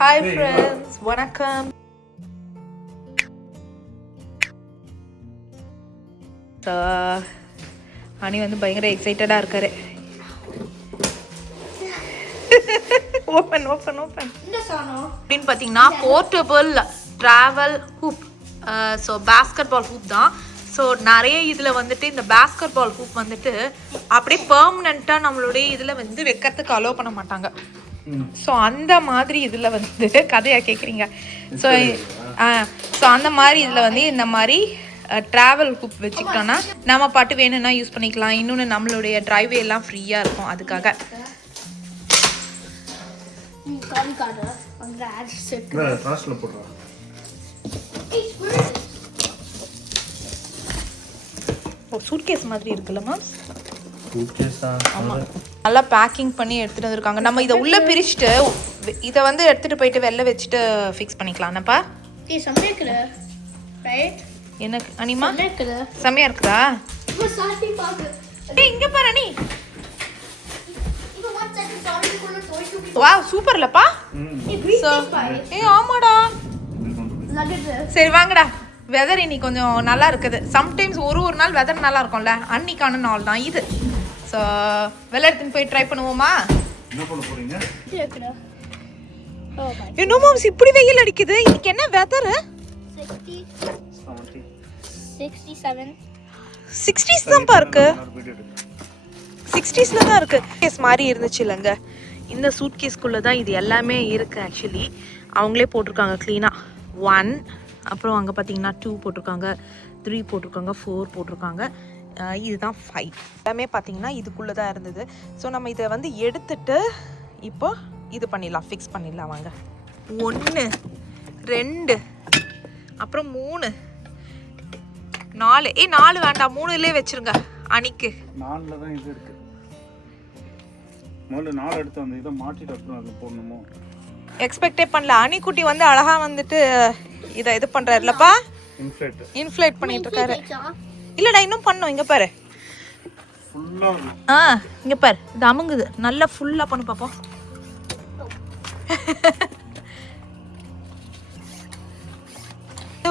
Hi friends, வணக்கம். அனி வந்து பயங்கர எக்ஸைட்டடாக இருக்காரு. ஓப்பன் ஓப்பன் ஓப்பன் அப்படின்னு பார்த்தீங்கன்னா portable travel hoop. So basketball hoop தான். ஸோ நிறைய இதில் வந்துட்டு இந்த பேஸ்கெட் பால் ஹூப் வந்துட்டு அப்படியே பெர்மனண்ட்டாக நம்மளுடைய இதில் வந்து வைக்கிறதுக்கு அலோவ் பண்ண மாட்டாங்க. ஸோ அந்த மாதிரி இதில் வந்து கதையாக கேட்குறீங்க. ஸோ அந்த மாதிரி இதில் வந்து இந்த மாதிரி ட்ராவல் ஹூப் வச்சுக்கிட்டோன்னா நம்ம பாட்டு வேணும்னா யூஸ் பண்ணிக்கலாம். இன்னொன்று நம்மளுடைய டிரைவே எல்லாம் ஃப்ரீயாக இருக்கும். அதுக்காக சூட்கேஸ் மாதிரி இருக்குல்ல மேம்? ஆமாம், நல்லா பேக்கிங் பண்ணி எடுத்துகிட்டு வந்துருக்காங்க. நம்ம இதை உள்ளே பிரிச்சுட்டு இதை வந்து எடுத்துகிட்டு போயிட்டு வெளில வச்சுட்டு ஃபிக்ஸ் பண்ணிக்கலாம்ப்பா. எனக்கு அனிமா செம்மையா இருக்குதா? இங்கே பாரு அனி. வாவ், சூப்பர்லப்பா. ஆமாடா. சரி வாங்கடா. வெதர் இன்னைக்கு கொஞ்சம் நல்லா இருக்குது. சம்டைம்ஸ் ஒரு நாள் வெதர் நல்லா இருக்கும்ல, அன்னைக்கான நாள் தான் இது. ஸோ வெளில எடுத்துன்னு போய் ட்ரை பண்ணுவோமா? என்ன மாம்ஸ் இப்படி வெயில் அடிக்குது? இன்னைக்கு என்ன வெதர்? 60s தான் இருக்கு. 60ஸ்ல தான் இருக்கு. கேஸ் மாதிரி இருந்துச்சு இல்லைங்க. இந்த சூட் கேஸ்க்குள்ளே தான் இது எல்லாமே இருக்குது. ஆக்சுவலி அவங்களே போட்டிருக்காங்க க்ளீனாக. 1, அப்புறம் அங்கே பார்த்தீங்கன்னா 2 போட்டிருக்காங்க, 3 போட்டிருக்காங்க, 4 போட்டிருக்காங்க, இதுதான் 5. எல்லாமே பார்த்தீங்கன்னா இதுக்குள்ளே தான் இருந்தது. ஸோ நம்ம இதை வந்து எடுத்துட்டு இப்போ இது பண்ணிடலாம், ஃபிக்ஸ் பண்ணிடலாம் வாங்க. 1, 2, அப்புறம் 3, 4. 4 வேண்டாம், 3லே வச்சிருங்க. அன்னைக்கு 4ல தான் இது இருக்கு. முதல்ல 4 எடுத்து வந்து இதை மாட்டிட்டு அப்புறம் அது போடணுமோ? எக்ஸ்பெக்டே பண்ணல. அணிக்குட்டி வந்து அழகா வந்துட்டு இதை இது பண்றாருலப்பா, இன்ஃப்ளேட் பண்ணிட்டு இருக்காரு. இல்லடா, இன்னும் பண்ணோம். இங்க பாரு, ஃபுல்லா இங்க பாரு, இது அமுங்குது. நல்லா ஃபுல்லா பண்ணு பாப்போம்.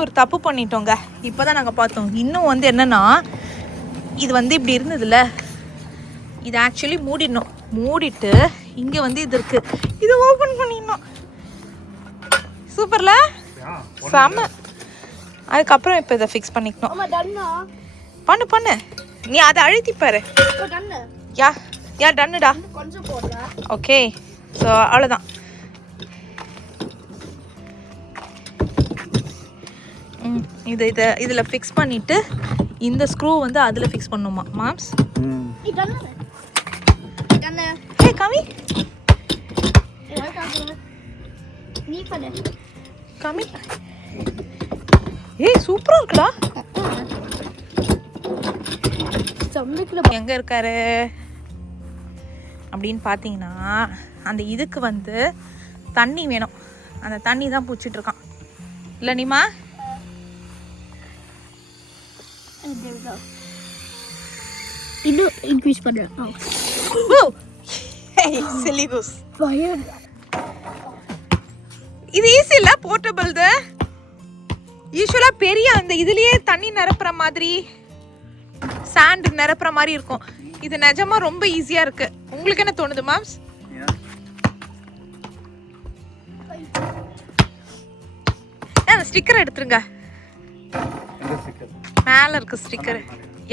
ஒரு தப்பு பண்ணிட்டோங்க. இப்போதான் நாங்கள் பார்த்தோம். இன்னும் வந்து என்னன்னா, இது வந்து இப்படி இருந்ததுல, இது ஆக்சுவலி மூடிடணும். மூடிட்டு இங்கே வந்து இது இருக்கு, இது ஓப்பன் பண்ணிடணும். சூப்பர்ல, செம்ம. அதுக்கப்புறம் இப்போ இதை ஃபிக்ஸ் பண்ணிக்கணும். பண்ணு பண்ணு, நீ அதை அழுத்திப்பாரு. யா டன்னுடா. ஓகே, ஸோ அவ்வளோதான். இதில் ஃபிக்ஸ் பண்ணிவிட்டு இந்த ஸ்க்ரூ வந்து அதில் ஃபிக்ஸ் பண்ணுமா மாம்ஸ்? ஹே காமி, காமி. ஏய் சூப்பராக இருக்குடா. எங்கே இருக்காரு அப்படின்னு பார்த்தீங்கன்னா, அந்த இதுக்கு வந்து தண்ணி வேணும். அந்த தண்ணி தான் பூச்சிட்டு இருக்கான் இல்லை நீமா? இன்னும் இன்க்ரீஸ் பண்ணுறேன். இது ஈஸி இல்லை, போர்ட்டபிள். யூஸ்வலா பெரிய அந்த இதுலயே தண்ணி நிரப்புற மாதிரி, சாண்ட் நிரப்புற மாதிரி இருக்கும். இது நிஜமா ரொம்ப ஈஸியா இருக்கு. உங்களுக்கு என்ன தோணுது மாம்ஸ்? அந்த ஸ்டிக்கர் எடுத்துருங்க, மேல இருக்கு ஸ்டிக்கர்.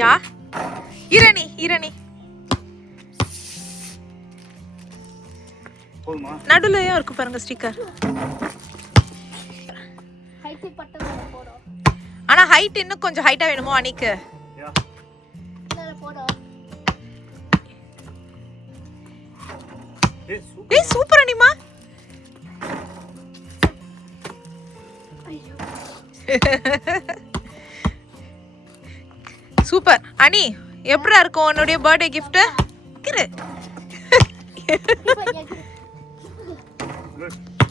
யா இரணி நடுலையும் இருக்கு பாருங்க ஸ்டிக்கர். ஆனா ஹைட் இன்னும் கொஞ்சம் ஹைட்டா வேணுமோ அனிக்கு? ஏய் சூப்பர் அனிமா. சூப்பர் அனி. எப்படா இருக்கும் உன்னுடைய பர்த்டே கிஃப்ட்? கிரு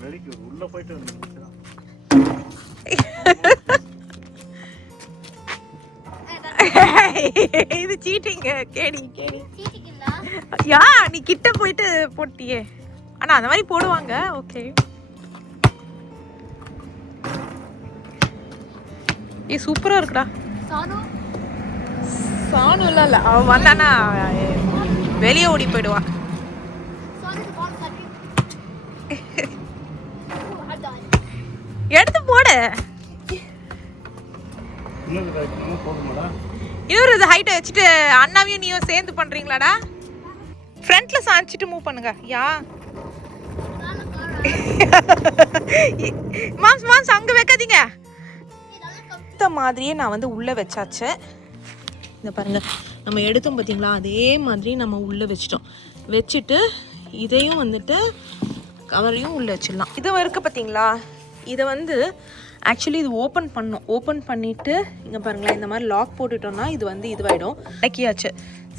வெரி குட். உள்ள போயிட்டு இது சீட்டிங். கேடி யா, நீ கிட்ட போயிட்டு போட்டியே. ஆனா அந்த மாதிரி போடுவாங்க. ஓகே, சூப்பரா இருக்குடா. சானு சாணு இல்ல, அவ வந்தானா வெளியே ஓடி போயிடுவா. சானு பால் காட்டி அதான் எடுத்து போடு. இன்னொரு போதுமாடா? இன்னொரு இது ஹைட்டை வச்சுட்டு அண்ணாவையும் நீயும் சேர்ந்து பண்றீங்களாடா? ஃப்ரண்ட்ல சாஞ்சிட்டு மூவ் பண்ணுங்க. யா மாம்ஸ் மாம்ஸ் அங்க வைக்காதீங்க. இந்த மாதிரியே நான் வந்து உள்ள வச்சாச்சு. இந்த பாருங்க, நம்ம எடுத்தோம் பார்த்தீங்களா, அதே மாதிரி நம்ம உள்ளே வச்சிட்டோம். வச்சுட்டு இதையும் வந்துட்டு கவரையும் உள்ளே வச்சிடலாம். இது இருக்குது பார்த்தீங்களா, இதை வந்து ஆக்சுவலி இது ஓப்பன் பண்ணோம். ஓப்பன் பண்ணிவிட்டு இங்கே பாருங்களேன், இந்த மாதிரி லாக் போட்டுட்டோம்னா இது வந்து இதுவாகிடும். அடக்கியாச்சு.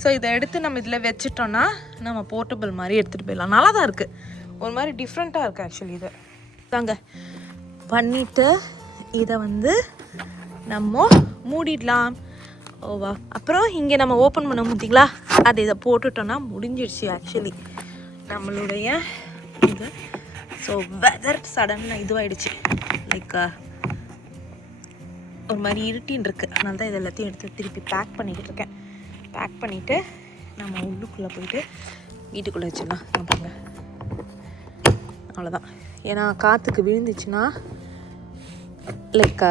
ஸோ இதை எடுத்து நம்ம இதில் வச்சிட்டோன்னா நம்ம போர்ட்டபிள் மாதிரி எடுத்துகிட்டு போயிடலாம். நல்லா தான் இருக்குது, ஒரு மாதிரி டிஃப்ரெண்ட்டாக இருக்குது ஆக்சுவலி. இது தாங்க பண்ணிவிட்டு இதை வந்து நம்ம மூடிடலாம். ஓவா. அப்புறம் இங்கே நம்ம ஓப்பன் பண்ண முடியுங்களா, அது இதை போட்டுட்டோன்னா முடிஞ்சிடுச்சு ஆக்சுவலி நம்மளுடைய இது. ஸோ வெதர் சடனாக இதுவாகிடுச்சு, லைக் ஒரு மாதிரி இருட்டின்னு இருக்குது. அதனால தான் இது எல்லாத்தையும் எடுத்து திருப்பி பேக் பண்ணிக்கிட்டு இருக்கேன். பேக் பண்ணிவிட்டு நம்ம உள்ளுக்குள்ளே போயிட்டு வீட்டுக்குள்ளே வச்சிடலாம். பாருங்க, அவ்வளோதான். ஏன்னா காற்றுக்கு விழுந்துச்சுன்னா லைக்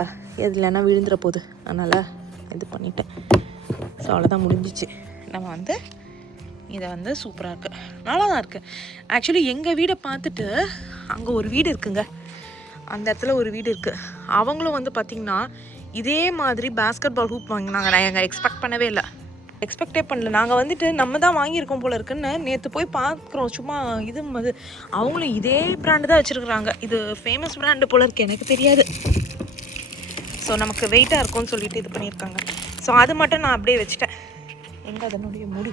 எதுலன்னா விழுந்துற போகுது, அதனால் இது பண்ணிட்டேன். ஸோ அவ்வளோதான், முடிஞ்சிச்சு. நம்ம வந்து இதை வந்து சூப்பராக இருக்குது, நல்லா தான் இருக்குது ஆக்சுவலி. எங்கள் வீடை பார்த்துட்டு அங்கே ஒரு வீடு இருக்குங்க, அந்த இடத்துல ஒரு வீடு இருக்குது. அவங்களும் வந்து பார்த்திங்கன்னா இதே மாதிரி பேஸ்கெட் பால் ஹூப் வாங்கினாங்க. நான் எங்கள் எக்ஸ்பெக்டே பண்ணல. நாங்கள் வந்துட்டு நம்ம தான் வாங்கியிருக்கோம் போல இருக்குன்னு நேற்று போய் பார்க்குறோம். சும்மா இது அவங்களும் இதே பிராண்டு தான் வச்சுருக்குறாங்க. இது ஃபேமஸ் பிராண்டு போல இருக்குது, எனக்கு தெரியாது. ஸோ நமக்கு வெயிட்டாக இருக்கும்னு சொல்லிட்டு இது பண்ணியிருக்காங்க. ஸோ அது மட்டும் நான் அப்படியே வச்சுட்டேன். எங்கே அதனுடைய முடி,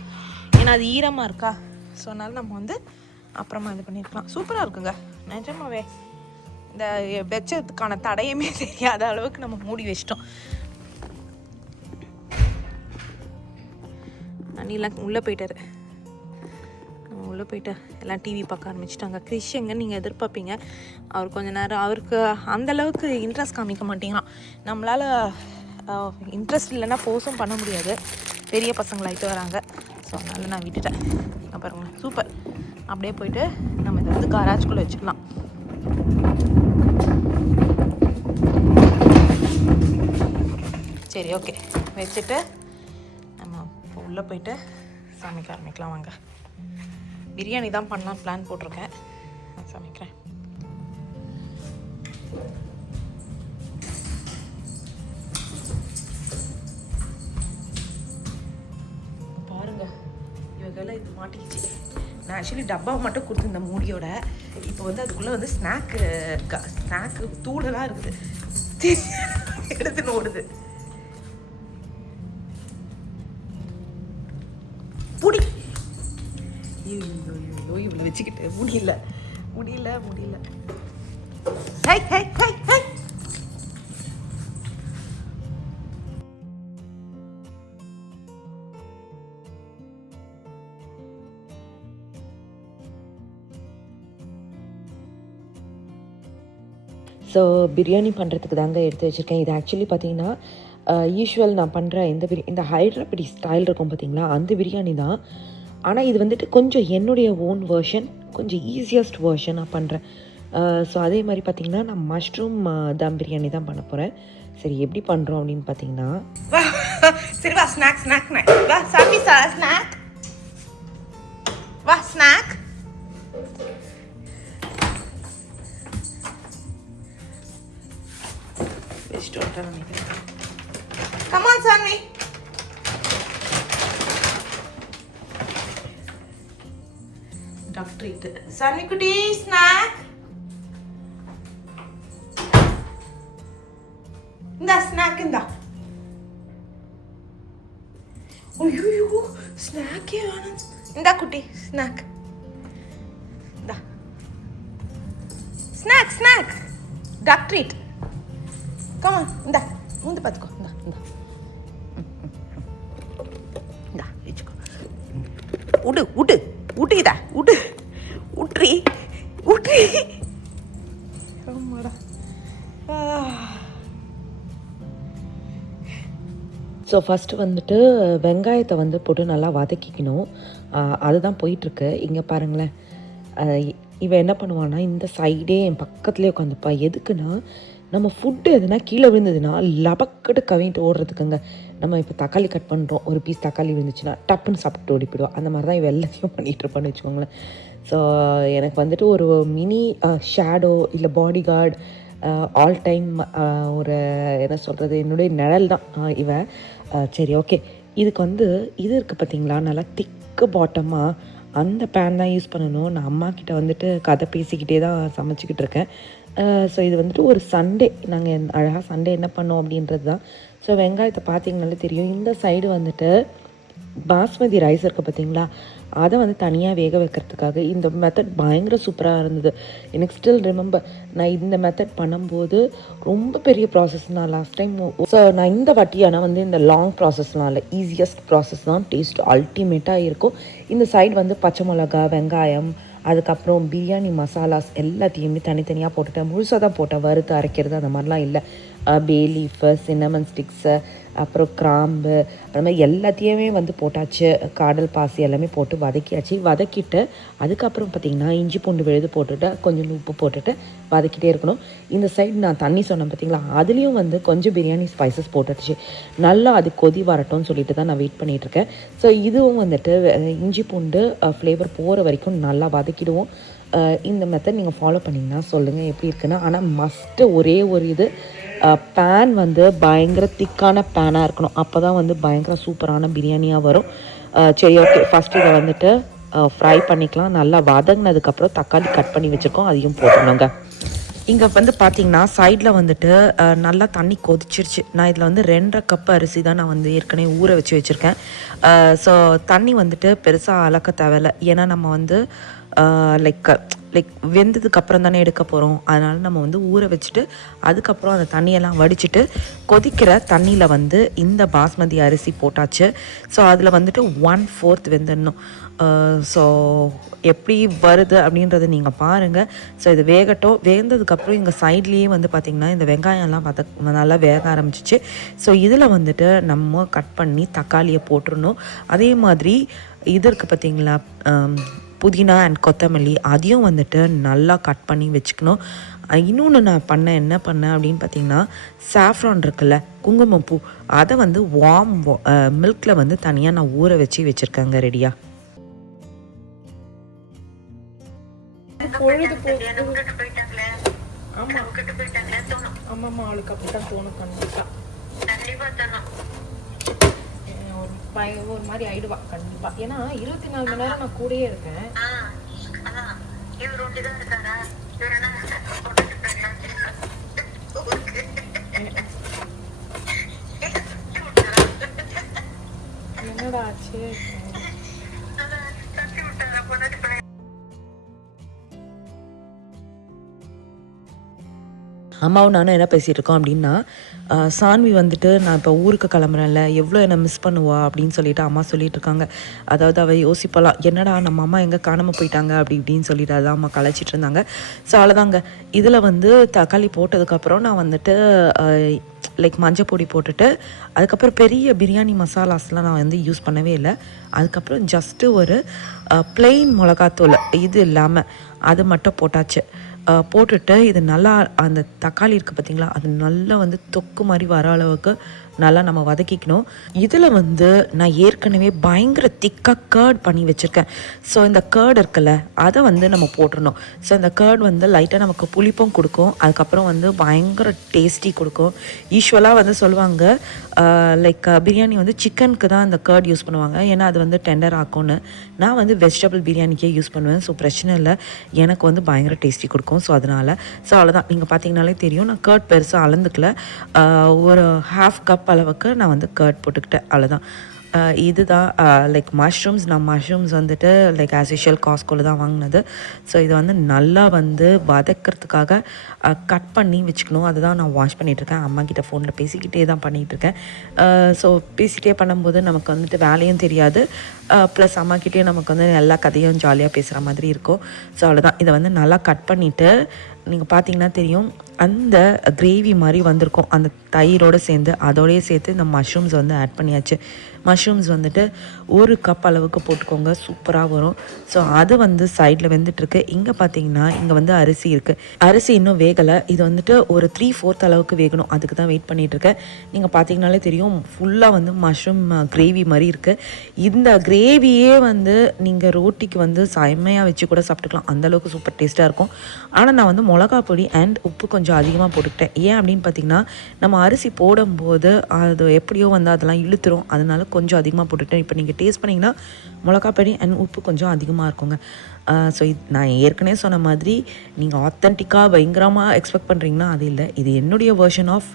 ஏன்னா அது ஈரமாக இருக்கா. ஸோ அதனால் நம்ம வந்து அப்புறமா இது பண்ணியிருக்கலாம். சூப்பராக இருக்குங்க நிஜமாவே. இந்த வச்சதுக்கான தடையுமே தெரியாத அளவுக்கு நம்ம மூடி வச்சிட்டோம். அண்ணிலாம் உள்ளே போயிட்டாரு. உள்ளே போயிட்டு எல்லாம் டிவி பார்க்க ஆரம்பிச்சிட்டாங்க. கிறிஷ் எங்கன்னு நீங்கள் எதிர்பார்ப்பீங்க. அவர் கொஞ்ச நேரம் அவருக்கு அந்தளவுக்கு இன்ட்ரெஸ்ட் காமிக்க மாட்டேங்கிறான். நம்மளால் இன்ட்ரெஸ்ட் இல்லைன்னா போஸும் பண்ண முடியாது, பெரிய பசங்களாகிட்டு வராங்க. ஸோ அதனால் நான் விட்டுட்டேன். பாருங்களேன், சூப்பர். அப்படியே போயிட்டு நம்ம இதை வந்து கராஜ்குள்ளே வச்சுக்கலாம். சரி, ஓகே. வச்சுட்டு நம்ம உள்ளே போயிட்டு சமைக்க ஆரம்பிக்கலாம். வாங்க, பிரியாணி தான் பண்ணலாம் பிளான் போட்டிருக்கேன். நான் சமைக்கிறேன். பாருங்க, இவங்கெல்லாம் இது மாட்டிக்கிச்சு. நான் ஆக்சுவலி டப்பா மட்டும் கொடுத்துருந்த மூடியோட. இப்போ வந்து அதுக்குள்ளே வந்து ஸ்நாக்கு தூளெல்லாம் இருக்குது, எடுத்துன்னு ஓடுது. புடி இவ்வளோ வச்சுக்கிட்டு முடியல. High high high high. So biryani பண்ணுறதுக்கு தாங்க எடுத்து வச்சுருக்கேன். இது ஆக்சுவலி பார்த்தீங்கன்னா யூஷுவல் நான் பண்ணுற இந்த ஹைதராபாடி ஸ்டைல் இருக்கும் பார்த்தீங்களா, அந்த பிரியாணி தான். ஆனால் இது வந்துட்டு கொஞ்சம் என்னுடைய ஓன் வேர்ஷன், கொஞ்சம் ஈஸியஸ்ட் வேர்ஷன் நான் பண்ணுறேன். ஸோ அதே மாதிரி பார்த்திங்கன்னா நான் மஷ்ரூம் தம் பிரியாணி தான் பண்ண போகிறேன். சரி, எப்படி பண்ணுறோம் அப்படின்னு பார்த்தீங்கன்னா, சரி வா, ஸ்நாக் வா சாமி ஸ்நாக், வா ஸ்நாக். வெஜிட்டு வந்துட்டேன் நினைக்கிறேன். Come on, Sunny. Duck treat. Sunny kutti, snack. இந்த ஸ்நாக் இந்த. ஐயோ, ஸ்நாக்கே வேணும். இந்த குட்டி ஸ்நாக். இந்த. Snack. Duck treat. Come on, இந்த. முந்து பாத்துக்கோ. இந்த. உடு இதா உட்ரி. ஆமாடா. ஸோ ஃபஸ்ட்டு வந்துட்டு வெங்காயத்தை வந்து போட்டு நல்லா வதக்கிக்கணும். அதுதான் போயிட்டுருக்கு. இங்கே பாருங்களேன், இவன் என்ன பண்ணுவான்னா இந்த சைடே என் பக்கத்துலேயே உட்காந்துப்பா. எதுக்குன்னா நம்ம ஃபுட்டு எதுனா கீழே விழுந்ததுன்னா லபக்கட்டு கவிட்டு ஓடுறதுக்குங்க. நம்ம இப்போ தக்காளி கட் பண்ணுறோம், ஒரு பீஸ் தக்காளி விழுந்துச்சுன்னா டப்புன்னு சாப்பிட்டு ஓடி போயிடுவோம். அந்த மாதிரி தான் இவன் எல்லாத்தையும் பண்ணிகிட்ருப்பான்னு வச்சுக்கோங்களேன். ஸோ எனக்கு வந்துட்டு ஒரு மினி ஷேடோ இல்லை பாடி கார்டு ஆல் டைம் ஒரு என்ன சொல்கிறது, என்னுடைய நிழல் தான் இவன். சரி ஓகே, இதுக்கு வந்து இது இருக்குது பார்த்தீங்களா, நல்லா திக்கு பாட்டமாக அந்த பேன் தான் யூஸ் பண்ணணும். நான் அம்மா கிட்ட வந்துட்டு கதை பேசிக்கிட்டே தான் சமைச்சிக்கிட்டு இருக்கேன். ஸோ இது வந்துட்டு ஒரு சண்டே, நாங்கள் அழகாக சண்டே என்ன பண்ணோம் அப்படின்றது தான். ஸோ வெங்காயத்தை பார்த்தீங்கனாலே தெரியும். இந்த சைடு வந்துட்டு பாஸ்மதி ரைஸ் இருக்குது பார்த்தீங்களா, அதை வந்து தனியாக வேக வைக்கிறதுக்காக இந்த மெத்தட் பயங்கர சூப்பராக இருந்தது. எனக்கு ஸ்டில் ரிமெம்பர், நான் இந்த மெத்தட் பண்ணும்போது ரொம்ப பெரிய ப்ராசஸ் நான் லாஸ்ட் டைம். ஸோ நான் இந்த வாட்டி ஆனால் வந்து இந்த லாங் ப்ராசஸ்லாம் இல்லை, ஈஸியஸ்ட் ப்ராசஸ் தான், டேஸ்ட் அல்டிமேட்டாக இருக்கும். இந்த சைடு வந்து பச்சை மிளகா, வெங்காயம், அதுக்கப்புறம் பிரியாணி மசாலாஸ் எல்லாத்தையுமே தனித்தனியாக போட்டுட்டேன். முழுசாக தான் போட்டேன், வறுத்து அரைக்கிறது அந்த மாதிரிலாம் இல்லை. பே லீஃபு, சின்னமன் ஸ்டிக்ஸு, அப்புறம் கிராம்பு, அது மாதிரி எல்லாத்தையுமே வந்து போட்டாச்சு. காடல் பாசி எல்லாமே போட்டு வதக்கியாச்சு. வதக்கிட்டு அதுக்கப்புறம் பார்த்திங்கன்னா இஞ்சி பூண்டு விழுது போட்டுட்டு கொஞ்சம் உப்பு போட்டுட்டு வதக்கிட்டே இருக்கணும். இந்த சைடு நான் தண்ணி சொன்னேன் பார்த்திங்களா, அதுலேயும் வந்து கொஞ்சம் பிரியாணி ஸ்பைசஸ் போட்டுடுச்சு. நல்லா அது கொதி வரட்டும்னு சொல்லிட்டு தான் நான் வெயிட் பண்ணிகிட்ருக்கேன். ஸோ இதுவும் வந்துட்டு இஞ்சி பூண்டு ஃப்ளேவர் போகிற வரைக்கும் நல்லா வதக்கிடுவோம். இந்த மெத்தட் நீங்கள் ஃபாலோ பண்ணிங்கன்னா சொல்லுங்கள் எப்படி இருக்குன்னா. ஆனால் மஸ்ட்டு ஒரே ஒரு இது, பேன் வந்து பயங்கர திக்கான பேனாக இருக்கணும். அப்போ தான் வந்து பயங்கர சூப்பரான பிரியாணியாக வரும். சரி ஓகே, ஃபஸ்ட்டு இதை வந்துட்டு ஃப்ரை பண்ணிக்கலாம். நல்லா வதங்கினதுக்கப்புறம் தக்காளி கட் பண்ணி வச்சுருக்கோம், அதையும் போட்டுருணுங்க. இங்கே வந்து பார்த்திங்கன்னா சைடில் வந்துட்டு நல்லா தண்ணி கொதிச்சிருச்சு. நான் இதில் வந்து 2.5 கப் அரிசி தான் நான் வந்து ஏற்கனவே ஊற வச்சு வச்சுருக்கேன். ஸோ தண்ணி வந்துட்டு பெருசாக அளக்க தேவையில்லை, ஏன்னா நம்ம வந்து லைக் வெந்ததுக்கு அப்புறம் தானே எடுக்க போகிறோம். அதனால் நம்ம வந்து ஊற வச்சுட்டு அதுக்கப்புறம் அந்த தண்ணியெல்லாம் வடிச்சிட்டு கொதிக்கிற தண்ணியில் வந்து இந்த பாஸ்மதி அரிசி போட்டாச்சு. ஸோ அதில் வந்துட்டு 1/4 வெந்துடணும். ஸோ எப்படி வருது அப்படின்றத நீங்கள் பாருங்கள். ஸோ இது வேகட்டும். வேந்ததுக்கப்புறம் இங்கே சைட்லேயே வந்து பார்த்திங்கன்னா இந்த வெங்காயம்லாம் நல்லா வேக ஆரம்பிச்சிச்சு. ஸோ இதில் வந்துட்டு நம்ம கட் பண்ணி தக்காளியை போட்டுடணும். அதே மாதிரி இது இருக்குது பார்த்திங்களா, புதினா அண்ட் கொத்தமல்லி, அதையும் வந்துட்டு நல்லா கட் பண்ணி வச்சுக்கணும். இன்னொன்று நான் என்ன பண்ணேன் அப்படின்னு பார்த்தீங்கன்னா, சாஃப்ரான் இருக்குல்ல, குங்குமப்பூ, அதை வந்து வார்ம் மில்கில் வந்து தனியாக நான் ஊற வச்சு வச்சுருக்கேங்க ரெடியாக. ஆமாம்மா, அவளுக்கு அப்படி தான் தோணும். ஒரு மாதிரி ஆயிடுவா கண்டிப்பா. ஏன்னா 24 மணி நேரம் நான் கூடயே இருக்கேன். என்னடா ஆச்சு? அம்மாவும் நானும் என்ன பேசிகிட்டு இருக்கோம் அப்படின்னா, சான்வி வந்துட்டு நான் இப்போ ஊருக்கு கிளம்புறேன்ல, எவ்வளோ என்னை மிஸ் பண்ணுவா அப்படின்னு சொல்லிட்டு அம்மா சொல்லிட்டு இருக்காங்க. அதாவது அவள் யோசிப்பலாம், என்னடா நம்ம அம்மா எங்கே காணாமல் போயிட்டாங்க அப்படி இப்படின்னு சொல்லிட்டு அதான் அம்மா கலைச்சிட்டு இருந்தாங்க. ஸோ அவ்வளோதாங்க. இதில் வந்து தக்காளி போட்டதுக்கப்புறம் நான் வந்துட்டு லைக் மஞ்சள் பொடி போட்டுட்டு அதுக்கப்புறம் பெரிய பிரியாணி மசாலாஸ்லாம் நான் வந்து யூஸ் பண்ணவே இல்லை. அதுக்கப்புறம் ஜஸ்ட்டு ஒரு பிளெயின் மிளகாத்தூள் இது இல்லாமல் அது மட்டும் போட்டாச்சு. போட்டுட்டு இது நல்லா அந்த தக்காளி இருக்குது பார்த்திங்களா, அது நல்லா வந்து தொக்கு மாதிரி வர அளவுக்கு நல்லா நம்ம வதக்கிக்கணும். இதில் வந்து நான் ஏற்கனவே பயங்கர திக்காக கேர்ட் பண்ணி வச்சுருக்கேன். ஸோ இந்த கேர்டு இருக்குல்ல, அதை வந்து நம்ம போட்டுடணும். ஸோ இந்த கேர்ட் வந்து லைட்டாக நமக்கு புளிப்பும் கொடுக்கும், அதுக்கப்புறம் வந்து பயங்கர டேஸ்டி கொடுக்கும். யூஸ்வலாக வந்து சொல்லுவாங்க லைக் பிரியாணி வந்து சிக்கனுக்கு தான் அந்த கேர்ட் யூஸ் பண்ணுவாங்க, ஏன்னா அது வந்து டெண்டர் ஆக்கும்னு. நான் வந்து வெஜிடபிள் பிரியாணிக்கே யூஸ் பண்ணுவேன். ஸோ பிரச்சனை இல்லை, எனக்கு வந்து பயங்கர டேஸ்டி கொடுக்கும். ஸோ அதனால் அவ்வளோதான். நீங்கள் பார்த்தீங்கனாலே தெரியும், நான் கேர்ட் பெருசாக அளந்துக்கல, ஒரு 1/2 கப் அளவுக்கு நான் வந்து கர்ட் போட்டுக்கிட்டேன், அவ்வளோதான். இதுதான் லைக் மஷ்ரூம்ஸ் வந்துட்டு லைக் ஆஸ் யூஷுவல் காஸ்கோவில் தான் வாங்கினது. ஸோ இதை வந்து நல்லா வந்து வதக்கிறதுக்காக கட் பண்ணி வச்சுக்கணும். அதுதான் நான் வாஷ் பண்ணிகிட்ருக்கேன். அம்மா கிட்ட ஃபோனில் பேசிக்கிட்டே தான் பண்ணிகிட்ருக்கேன். ஸோ பேசிகிட்டே பண்ணும்போது நமக்கு வந்துட்டு வேலையும் தெரியாது, ப்ளஸ் அம்மாக்கிட்டே நமக்கு வந்து எல்லா கதையும் ஜாலியாக பேசுகிற மாதிரி இருக்கும். ஸோ அவ்வளோதான். இதை வந்து நல்லா கட் பண்ணிவிட்டு நீங்கள் பார்த்தீங்கன்னா தெரியும், அந்த கிரேவி மாதிரி வந்திருக்கும் அந்த தயிரோடு சேர்ந்து. அதோடய சேர்த்து இந்த மஷ்ரூம்ஸ் வந்து ஆட் பண்ணியாச்சு. மஷ்ரூம்ஸ் வந்துட்டு 1 கப் அளவுக்கு போட்டுக்கோங்க, சூப்பராக வரும். ஸோ அது வந்து சைடில் வெந்துட்டுருக்கு. இங்கே பார்த்தீங்கன்னா இங்கே வந்து அரிசி இருக்குது. அரிசி இன்னும் வேகலை. இது வந்துட்டு ஒரு 3/4 அளவுக்கு வேகணும். அதுக்கு தான் வெயிட் பண்ணிகிட்ருக்கேன். நீங்கள் பார்த்தீங்கனாலே தெரியும், ஃபுல்லாக வந்து மஷ்ரூம் கிரேவி மாதிரி இருக்குது. இந்த கிரேவியே வந்து நீங்கள் ரோட்டிக்கு வந்து செம்மையாக வச்சு கூட சாப்பிட்டுக்கலாம். அந்தளவுக்கு சூப்பர் டேஸ்ட்டாக இருக்கும். ஆனால் நான் வந்து மிளகா பொடி அண்ட் உப்பு கொஞ்சம் அதிகமாக போட்டுக்கிட்டேன். ஏன் அப்படின்னு பார்த்தீங்கன்னா, நம்ம அரிசி போடும்போது அது எப்படியோ வந்து அதெல்லாம் இழுத்துரும். அதனால கொஞ்சம் அதிகமாக போட்டுட்டேன். இப்போ நீங்கள் டேஸ்ட் பண்ணிங்கன்னா மிளகா பொடி அண்ட் உப்பு கொஞ்சம் அதிகமாக இருக்குங்க. ஸோ நான் ஏற்கனவே சொன்ன மாதிரி நீங்கள் ஆத்தென்டிக்காக பயங்கரமாக எக்ஸ்பெக்ட் பண்ணுறீங்கன்னா அது இல்லை. இது என்னுடைய version of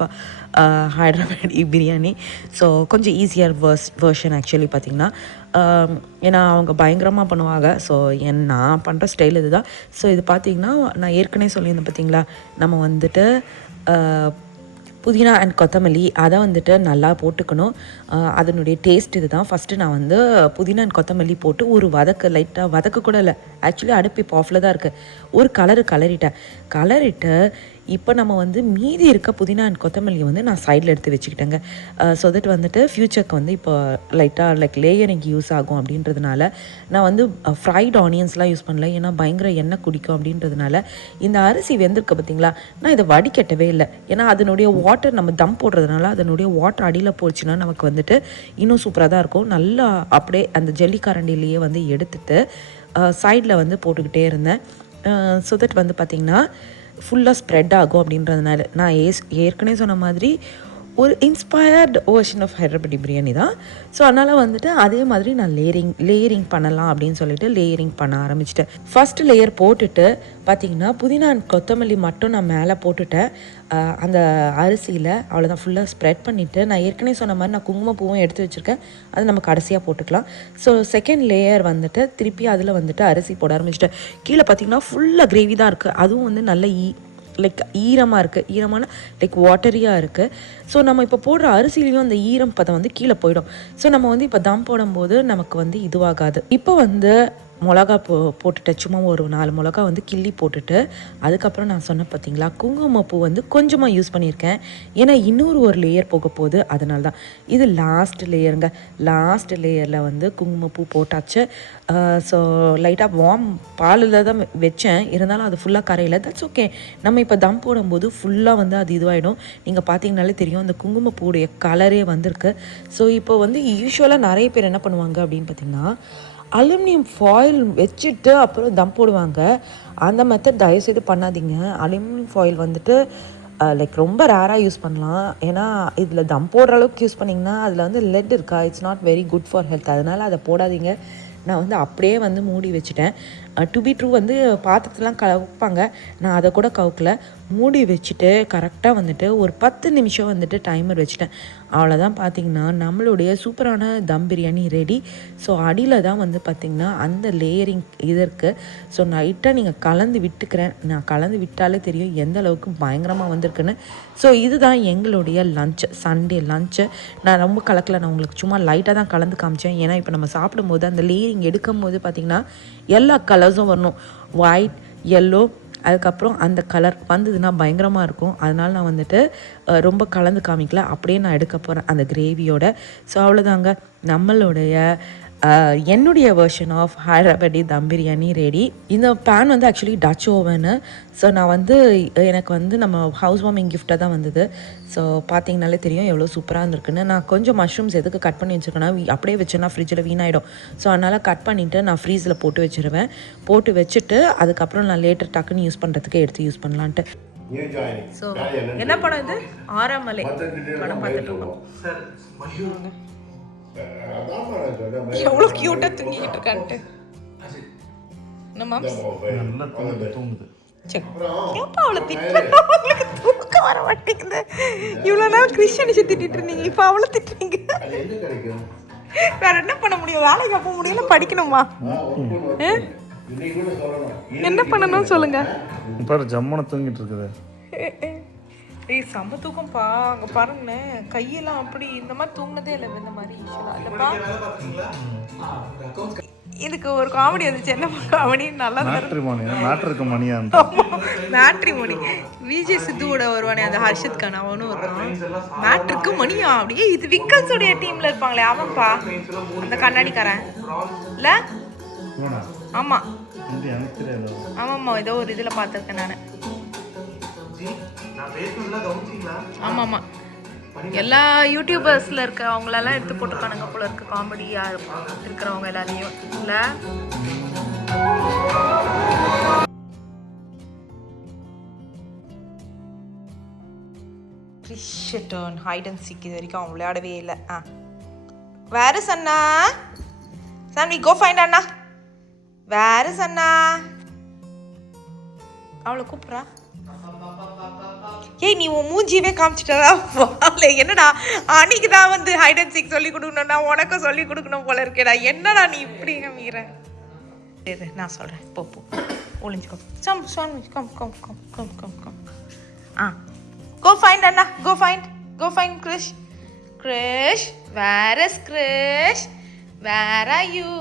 Hyderabadi biryani. So கொஞ்சம் ஈஸியர் வெர்ஷன் ஆக்சுவலி பார்த்திங்கன்னா. ஏன்னா அவங்க பயங்கரமாக பண்ணுவாங்க. ஸோ நான் பண்ணுற ஸ்டைல் இது தான். ஸோ இது பார்த்திங்கன்னா நான் ஏற்கனவே சொல்லியிருந்தேன் பார்த்திங்களா, நம்ம வந்துட்டு புதினா அண்ட் கொத்தமல்லி அதை வந்துட்டு நல்லா போட்டுக்கணும். அதனுடைய டேஸ்ட் இது தான். ஃபஸ்ட்டு நான் வந்து புதினா அண்ட் கொத்தமல்லி போட்டு ஒரு லைட்டாக வதக்க கூட இல்லை, ஆக்சுவலி அடுப்பு இப்போ ஆஃபில் தான் இருக்குது. ஒரு கலரிட்டு இப்போ நம்ம வந்து மீதி இருக்க புதினா அண்ட் கொத்தமல்லியை வந்து நான் சைடில் எடுத்து வச்சுக்கிட்டேங்க. ஸோ தட் வந்துட்டு ஃப்யூச்சருக்கு வந்து இப்போ லைட்டாக லேயரிங் யூஸ் ஆகும் அப்படின்றதுனால நான் வந்து ஃப்ரைட் ஆனியன்ஸ்லாம் யூஸ் பண்ணல. ஏன்னா பயங்கர எண்ணெய் குடிக்கும் அப்படின்றதுனால. இந்த அரிசி வெந்திருக்க பார்த்தீங்களா, நான் இதை வடிகட்டவே இல்லை. ஏன்னா அதனுடைய வாட்டர் நம்ம தம் போடுறதுனால அதனுடைய வாட்டர் அடியில் போச்சுன்னா நமக்கு வந்துட்டு இன்னும் சூப்பராக தான் இருக்கும். நல்லா அப்படியே அந்த ஜல்லி கரண்டிலேயே வந்து எடுத்துட்டு சைடில் வந்து போட்டுக்கிட்டே இருந்தேன். ஸோ தட் வந்து பார்த்திங்கன்னா ஃபுல்லாக ஸ்ப்ரெட் ஆகும் அப்படின்றதுனால. நான் ஏற்கனவே சொன்ன மாதிரி ஒரு inspired version of Hyderabadi biryani தான். ஸோ அதனால் வந்துட்டு அதே மாதிரி நான் லேயரிங் பண்ணலாம் அப்படின்னு சொல்லிட்டு லேயரிங் பண்ண ஆரம்பிச்சிட்டேன். ஃபஸ்ட்டு லேயர் போட்டுட்டு பார்த்திங்கன்னா புதினா அண்ட் கொத்தமல்லி மட்டும் நான் மேலே போட்டுட்டேன் அந்த அரிசியில். அவ்வளோதான், ஃபுல்லாக ஸ்ப்ரெட் பண்ணிவிட்டு நான் ஏற்கனவே சொன்ன மாதிரி நான் குங்குமப்பூவும் எடுத்து வச்சுருக்கேன். அது நம்ம கடைசியாக போட்டுக்கலாம். ஸோ செகண்ட் லேயர் வந்துட்டு திருப்பி அதில் வந்துட்டு அரிசி போட ஆரம்பிச்சிட்டேன். கீழே பார்த்திங்கன்னா ஃபுல்லாக கிரேவி தான் இருக்குது. அதுவும் வந்து நல்ல ஈரமாக இருக்குது, ஈரமான வாட்டரியாக இருக்குது. ஸோ நம்ம இப்போ போடுற அரிசிலையும் அந்த ஈரம் பதம் வந்து கீழே போயிடும். ஸோ நம்ம வந்து இப்போ தம் போடும்போது நமக்கு வந்து இதுவாகாது. இப்போ வந்து மிளகா போட்டுட்டு சும்மா ஒரு 4 மிளகா வந்து கிள்ளி போட்டுட்டு அதுக்கப்புறம் நான் சொன்ன பார்த்தீங்களா குங்குமப்பூ வந்து கொஞ்சமாக யூஸ் பண்ணியிருக்கேன். ஏன்னா ஒரு லேயர் போக போகுது, அதனால தான். இது லாஸ்ட் லேயருங்க. லாஸ்ட் லேயரில் வந்து குங்குமப்பூ போட்டாச்சு. ஸோ லைட்டாக வார்ம் பாலில் தான் வச்சேன், இருந்தாலும் அது ஃபுல்லாக கரையில். That's okay. நம்ம இப்போ தம் போடும்போது ஃபுல்லாக வந்து அது இதுவாகிடும். நீங்கள் பார்த்தீங்கனாலே தெரியும் அந்த குங்குமப்பூடைய கலரே வந்திருக்கு. ஸோ இப்போ வந்து யூஸ்வலாக நிறைய பேர் என்ன பண்ணுவாங்க அப்படின்னு பார்த்தீங்கன்னா அலுமினியம் ஃபாயில் வச்சுட்டு அப்புறம் தம் போடுவாங்க. அந்த மெத்தட் தயவுசெய்து பண்ணாதீங்க. அலுமினியம் ஃபாயில் வந்துட்டு ரொம்ப ரேராக யூஸ் பண்ணலாம். ஏன்னா இதில் தம் போடுற அளவுக்கு யூஸ் பண்ணிங்கன்னா அதில் வந்து லெட் இருக்கா, it's not very good for health. அதனால் அதை போடாதீங்க. நான் வந்து அப்படியே வந்து மூடி வச்சுட்டேன். டு பி ட்ரூ வந்து பாத்திரத்தெலாம் கவுப்பாங்க, நான் அதை கூட கவுக்கல. மூடி வச்சுட்டு கரெக்டாக வந்துட்டு ஒரு 10 நிமிஷம் வந்துட்டு டைமர் வச்சுட்டேன். அவ்வளோதான். பார்த்திங்கன்னா நம்மளுடைய சூப்பரான தம் பிரியாணி ரெடி. ஸோ அடியில் தான் வந்து பார்த்திங்கன்னா அந்த லேயரிங் இது இருக்குது. ஸோ நைட்டாக நீங்கள் கலந்து விட்டுக்கிறேன். நான் கலந்து விட்டாலே தெரியும் எந்த அளவுக்கு பயங்கரமாக வந்திருக்குன்னு. ஸோ இதுதான் எங்களுடைய லன்ச், சண்டே லன்ச்சு. நான் ரொம்ப கலக்கலை, நான் உங்களுக்கு சும்மா லைட்டாக தான் கலந்து காமிச்சேன். ஏன்னா இப்போ நம்ம சாப்பிடும்போது அந்த லேயரிங் எடுக்கும் போது பார்த்திங்கன்னா எல்லா கலர்ஸும் வரணும். ஒயிட், எல்லோ, அதுக்கப்புறம் அந்த கலர் வந்ததுன்னா பயங்கரமாக இருக்கும். அதனால் நான் வந்துட்டு ரொம்ப கலந்து காமிக்கல, அப்படியே நான் எடுக்க போகிறேன் அந்த கிரேவியோட. ஸோ அவ்வளோதாங்க, நம்மளுடைய என்னுடைய version of Hyderabadi dum biryani ready. இந்த பேன் வந்து ஆக்சுவலி டச் ஓவனு. ஸோ நான் வந்து எனக்கு வந்து நம்ம ஹவுஸ் வார்மிங் கிஃப்டாக தான் வந்தது. ஸோ பார்த்தீங்கனாலே தெரியும் எவ்வளோ சூப்பராக இருந்திருக்குன்னு. நான் கொஞ்சம் மஷ்ரூம்ஸ் எதுக்கு கட் பண்ணி வச்சுருக்கேன்னா அப்படியே வச்சேன்னா ஃப்ரிட்ஜில் வீணாயிடும். ஸோ அதனால் கட் பண்ணிவிட்டு நான் ஃப்ரீஸில் போட்டு வச்சுருவேன். போட்டு வச்சுட்டு அதுக்கப்புறம் நான் லேட்டர் டக்குன்னு யூஸ் பண்ணுறதுக்கு எடுத்து யூஸ் பண்ணலான்ட்டு. ஸோ என்ன படம் இது? ஆறாமலை படம் பார்த்துட்டு இருக்கோம். எவ்வளோ க்யூட்டாக தூங்கிக்கிட்டு இருக்கான்ட்டு. என்னம்மா நல்லா தூங்குது. ஏப்பா அவளை திட்டுறேன், தூக்கம் வர மாட்டேங்குது. இவ்வளோ நாள் கிறிஸ்டியனிச்சு திட்டிட்டு இருந்தீங்க, இப்போ அவளை திட்டுறீங்க. வேற என்ன பண்ண முடியும்? வேலைக்கு போக முடியல, படிக்கணுமா? என்ன பண்ணணும் சொல்லுங்க. இப்போ ஜம்மனை தூங்கிட்டு இருக்குது. ஏய் செம்ம தூக்கம்ப்பா. அங்கே பாருங்களேன், கையெல்லாம் அப்படி இந்த மாதிரி தூங்கினதே இல்லை இந்த மாதிரி இல்லைப்பா. இதுக்கு ஒரு காமெடி வந்துச்சு. என்ன காமெடி? நல்லா மேட்ருக்கு மணியா மேட்ரிமோனி. விஜய் சித்துவோட வருவானே அந்த ஹர்ஷத் கான், அவனும் வருவான். மேட்ருக்கு மணியா? அப்படியே இது விக்கல்ஸோடைய டீம்ல இருப்பாங்களே அவன்பா, அந்த கண்ணாடிக்காரன் இல்ல? ஆமா ஆமாம்மா, ஏதோ ஒரு இதுல பார்த்துருக்கேன் நான். ஆமாம்மா, எல்லா யூடியூபர்ஸ்ல இருக்க அவங்களெல்லாம் எடுத்து போட்டுருக்கானுங்க போல இருக்கு, காமெடியா இருக்கிறவங்க எல்லாரையும் இல்ல? கிறிஸ்டன் ஹைட் அண்ட் சீக் இது வரைக்கும் அவன் விளையாடவே இல்லை. வேறு சன்னா சாமி கோ ஃபைண்ட் அண்ணா. வேறு சன்னா அவளை கூப்பிட்றா. ஏய் நீ உன் மூஞ்சியவே காமிச்சிட்டா. என்னடா அன்னைக்கு தான் வந்து ஹைட் அண்ட் சீக் சொல்லி கொடுக்கணும்னா உனக்கும் சொல்லி கொடுக்கணும் போல இருக்கேடா. என்னடா நீ இப்படி காமிக்கிற? சரி நான் சொல்கிறேன், போ போ ஒளிஞ்சுக்கோ. சம் சாமி come come come come come come. Go find Anna. Go find Krish. Krish, where is Krish? Where are you?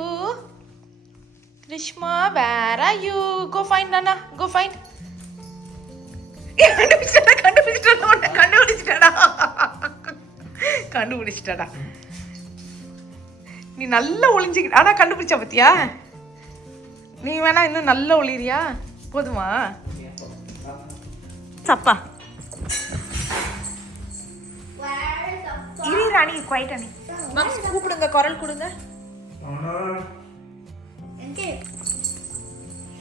Krishma, where are you? Go find Anna. Go find. கண்டுபிடிச்சிட்டாடா. நீ நல்லா ஒளிஞ்சிக்கிட்ட. ஆனா கண்டுபிடிச்சா பத்தியா? நீ வேணா இன்னும் நல்லா ஒளிரியா? போதுமா? சப்பா இரு ராணி, குவைட் ராணி. கூப்பிடுங்க, குரல் கொடுங்க.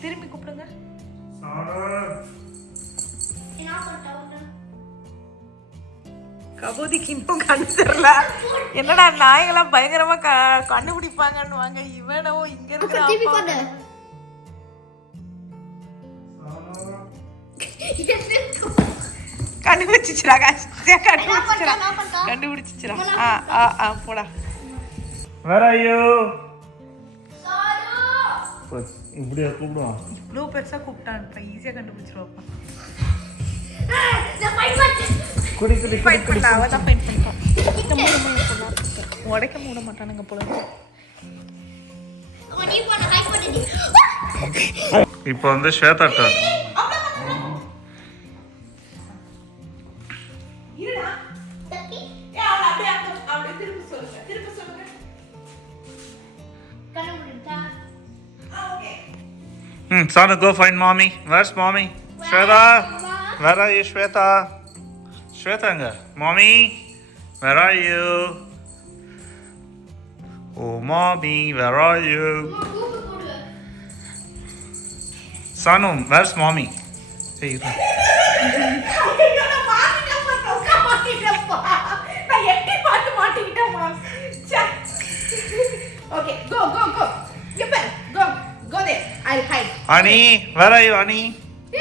திரும்பி கூப்பிடுங்க. கபோதிக்கு இன்னும் கண்ணு தெரியல. என்னடா நாயெல்லாம் பயங்கரமா கண்டுபிடிப்பாங்கன்னு வாங்க. இவனோ இங்க இருக்கிற கண்டுபிடிச்சிச்சுடா. கண்டுபிடிச்சிச்சுடா. போடா. வேற ஐயோ இப்படியா கூப்பிடுவான்? இவ்வளோ பெருசா கூப்பிட்டான், ஈஸியா கண்டுபிடிச்சிருவாப்பா. உடைக்க மூட மாட்டானுங்க போல. இப்போ வந்து Shweta turn. Sana, go find mommy. Where's mommy? Shweta, where are you, Shweta? Shweta, mommy, where are you? Oh, mommy, where are you? Sanu, where's mommy? Hey, okay, go. Go there. I'll hide. Ani, where are you, Ani?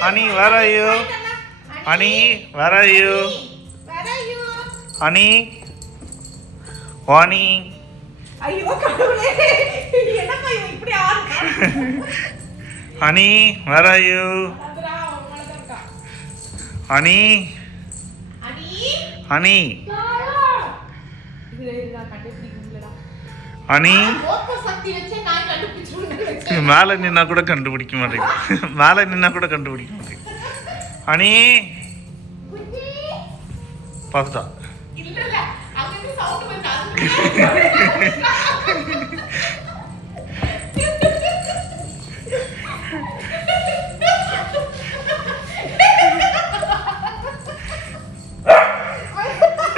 Ani, where are you? Ani, where are you? Where are you? Ani, Ani. ஐயோ கடவுளே, என்னப்பா இவன் இப்படி ஆடுறான்? Ani, where are you? அதரா அவனோட இருக்கா. Ani. Ani. இதுல கண்டுபிடிக்கணும்லடா. Ani. மோக்க சக்தி வச்சே நான் கண்டுபிடிச்சிருவேன். மேல நின்னா கூட கண்டுபிடிக்க மாட்டேங்குது. மேல நின்னா கூட கண்டுபிடிக்க மாட்டேங்குது. அனி பார்த்தா இல்ல அங்க இருந்து சவுண்ட் வந்தா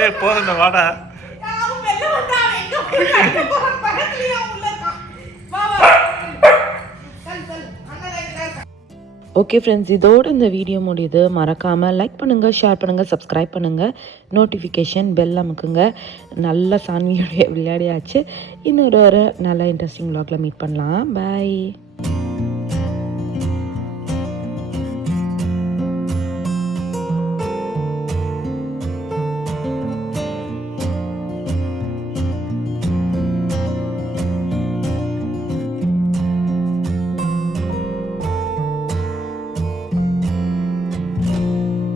ஏய் போறேன் வாடா. அவன் வெல்ல வந்தான். எங்க போறான்? பக்கத்துலயே உள்ள இருக்கான். வா சல் அண்ணா. ஓகே ஃப்ரெண்ட்ஸ், இதோடு இந்த வீடியோ முடியுது. மறக்காமல் லைக் பண்ணுங்கள், ஷேர் பண்ணுங்கள், சப்ஸ்கிரைப் பண்ணுங்கள், நோட்டிஃபிகேஷன் பெல் அமுக்குங்க. நல்ல சான்வியோடைய விளையாடியாச்சு. இன்னொரு நல்ல இன்ட்ரெஸ்டிங் vlogல மீட் பண்ணலாம். பாய்.